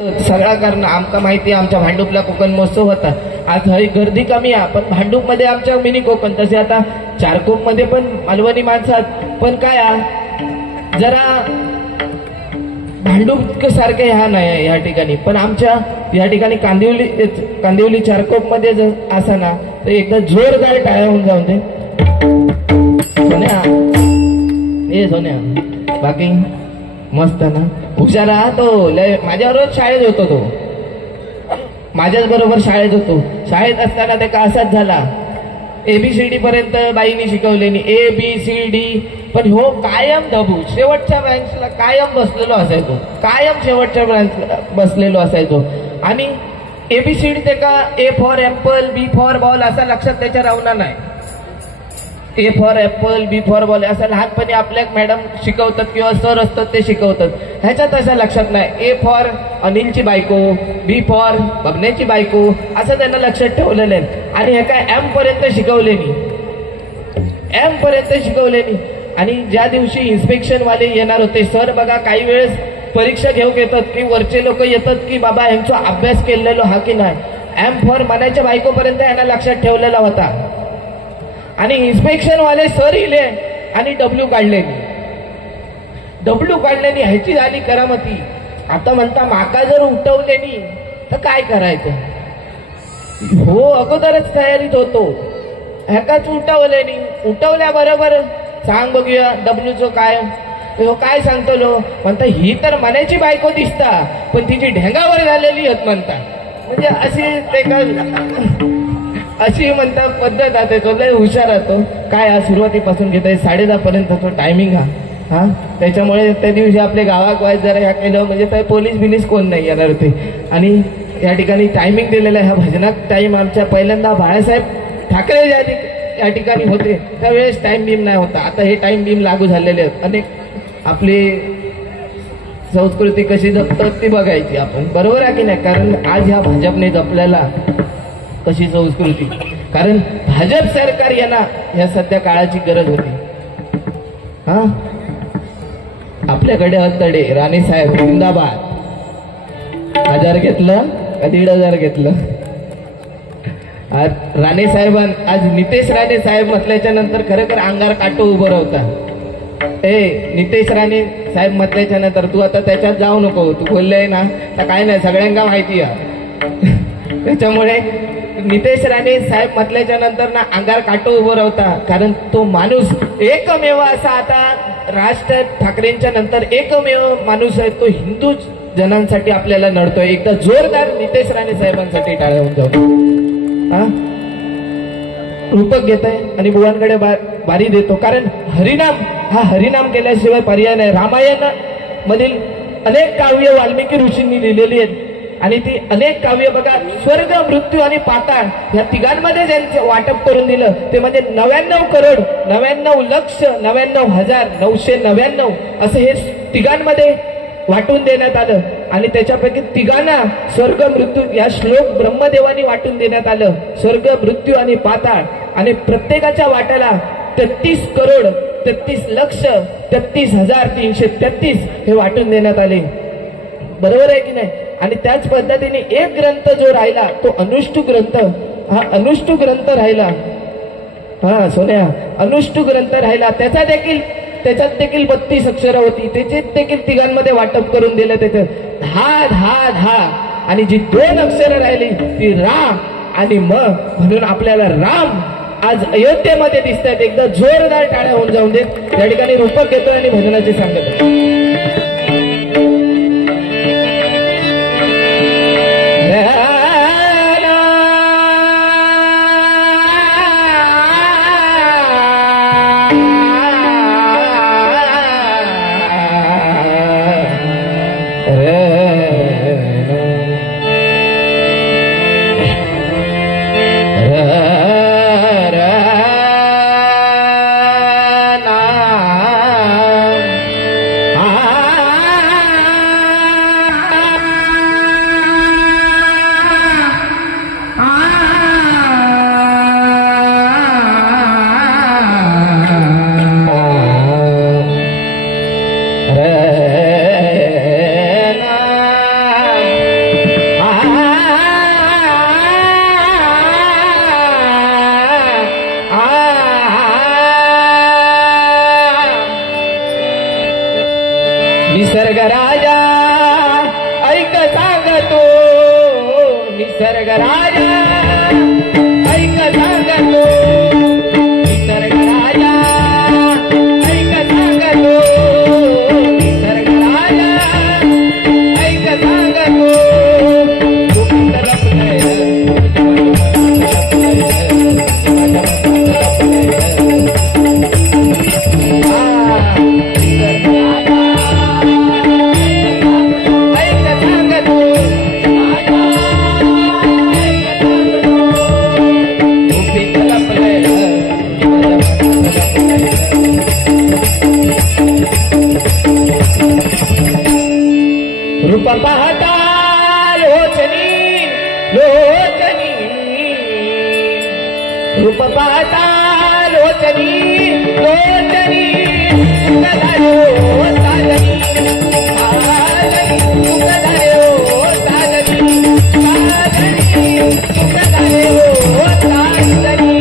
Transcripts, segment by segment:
सगळा कारण आमका माहिती आमच्या भांडूपला कोकण महोत्सव होता. आज हय गर्दी कमी आहे, पण भांडूप मध्ये आमच्या मिनी कोकण तसे आता चारकोप मध्ये पण मालवणी माणसात पण काय जरा भांडूप सारखे ह्या नाही या ठिकाणी. पण आमच्या या ठिकाणी कांदिवली चारकोप मध्ये जर असा ना तर एकदा जोरदार टाळ्या होऊन जाऊन दे सोन्या. ए सोन्या बाकी मस्त ना, हुशार हा तो. लय माझ्याबरोबर शाळेत होतो तो, माझ्याच बरोबर शाळेत होतो. शाळेत असताना ते का असाच झाला. ABCD पर्यंत बाईनी शिकवले नाही, ABCD. पण हो कायम धबू शेवटच्या ब्रांचला कायम बसलेलो असायचो, कायम शेवटच्या ब्रांचला बसलेलो असायचो. आणि ABCD ते का A for apple, B for ball असा लक्षात त्याच्या राहणार नाही. A for apple, B for ball असं लहानपणी आपल्या मॅडम शिकवतात किंवा सर असतात ते शिकवतात, ह्याच्यात असं लक्षात नाही. A फॉर अनिलची बायको, B फॉर बबण्याची बायको असं त्यांना लक्षात ठेवलेलं आहे. आणि हे काय M पर्यंत शिकवले नाही, M पर्यंत शिकवले नाही. आणि ज्या दिवशी इन्स्पेक्शन वाले येणार होते, सर बघा काही वेळेस परीक्षा घेऊन येतात की वरचे लोक येतात की बाबा यांचा अभ्यास केलेलो हा की नाही. M फॉर मनाच्या बायकोपर्यंत यांना लक्षात ठेवलेला होता. आणि इन्स्पेक्शन वाले सर इले आणि W काढले, W काढले नाही. ह्याची झाली करामती. आता म्हणता माका जर उठवले नाही तर काय करायचं. हो अगोदरच तयारीत होतो, ह्याकाच उठवले नाही. उठवल्याबरोबर सांग बघूया Wचं काय. काय सांगतो लो म्हणता ही तर मनाची बायको दिसता पण तिची ढेंगावर झालेली होत म्हणता. म्हणजे अशी ते का अशी म्हणता पद्धत आहे. तो लय हुशार राहतो. काय सुरुवातीपासून घेत आहे 10:30 पर्यंत तो टायमिंग हा. त्याच्यामुळे त्या दिवशी आपल्या गावाक वाईज जरा ह्या केलं म्हणजे काय पोलीस बिलीस कोण नाही येणार होते. आणि या ठिकाणी टायमिंग दिलेला आहे. ह्या भजनात टाइम आमच्या पहिल्यांदा बाळासाहेब ठाकरे या ठिकाणी होते त्यावेळेस टाइम बीम नाही होता. आता हे टाइम बीम लागू झालेले आहेत. अनेक आपली संस्कृती कशी जपतात ती बघायची आपण, बरोबर आहे की नाही. कारण आज ह्या भाजपने जपल्याला कशी संस्कृती, कारण भाजप सरकार यांना ह्या सध्या काळाची गरज होती. हा आपल्याकडे हत्तडे राणे साहेब जिंदाबाद. 1000 घेतलं का 1500 घेतलं. आज राणे साहेब, आज नितेश राणे साहेब म्हटल्याच्या नंतर खरं अंगार काटो उभं राहता. नितेश राणे साहेब म्हटल्याच्या नंतर तू आता त्याच्यात जाऊ नको, तू बोलले ना तर काय नाही सगळ्यांना माहिती आहे. त्याच्यामुळे नितेश राणे साहेब म्हटल्याच्या नंतर ना अंगार काटो उभं राहता. कारण तो माणूस एकमेव असा आता राज ठाकरेंच्या नंतर एकमेव माणूस आहे तो हिंदू जनांसाठी आपल्याला नडतोय. एकदा जोरदार नितेश राणे साहेबांसाठी टाळ्या होऊन जाऊ. रूपक घेत आहे आणि बुवांकडे बारी देतो. कारण हरिनाम केल्याशिवाय पर्याय नाही. रामायण मधील अनेक काव्य वाल्मिकी ऋषींनी लिहिलेली आहेत आणि ती अनेक काव्य बघा स्वर्ग मृत्यू आणि पाताळ या तिघांमध्ये ज्यांचं वाटप करून दिलं ते म्हणजे 99 करोड 99 लक्ष 99,999 असं हे तिघांमध्ये वाटून देण्यात आलं. आणि त्याच्यापैकी तिघांना स्वर्ग मृत्यू या श्लोक ब्रह्मदेवानी वाटून देण्यात आलं. स्वर्ग मृत्यू आणि पाताळ. आणि प्रत्येकाच्या वाट्याला 33 करोड 33 लक्ष 33,333 हे वाटून देण्यात आले, बरोबर आहे की नाही. आणि त्याच पद्धतीने एक ग्रंथ जो राहिला तो अनुष्टू ग्रंथ. हा अनुष्टू ग्रंथ राहिला. हा सोन्या अनुष्टू ग्रंथ राहिला. त्याच्यात देखील 32 अक्षरं होती. त्याचे देखील तिघांमध्ये वाटप करून दिलं. त्याचं 10 आणि जी 2 अक्षरं राहिली ती राम आणि म, म्हणून आपल्याला राम आज अयोध्येमध्ये दिसत आहेत. एकदा जोरदार टाळ्या होऊन जाऊन देत. या ठिकाणी रूपक घेतो आणि भजनाची सांगत. निसर्ग राजा ऐक सांगतो निसर्ग राजा ऐक सांगतो निसर्ग राजा ऐक सांगतो गुप्त लपलय रूप पाहता लोचनी लोचनी रूप पाहता लोचनी लोचनी सुखदायो साजनी सुखदायो साजनी साजनी सुखदायो साजनी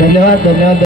धन्यवाद धन्यवाद.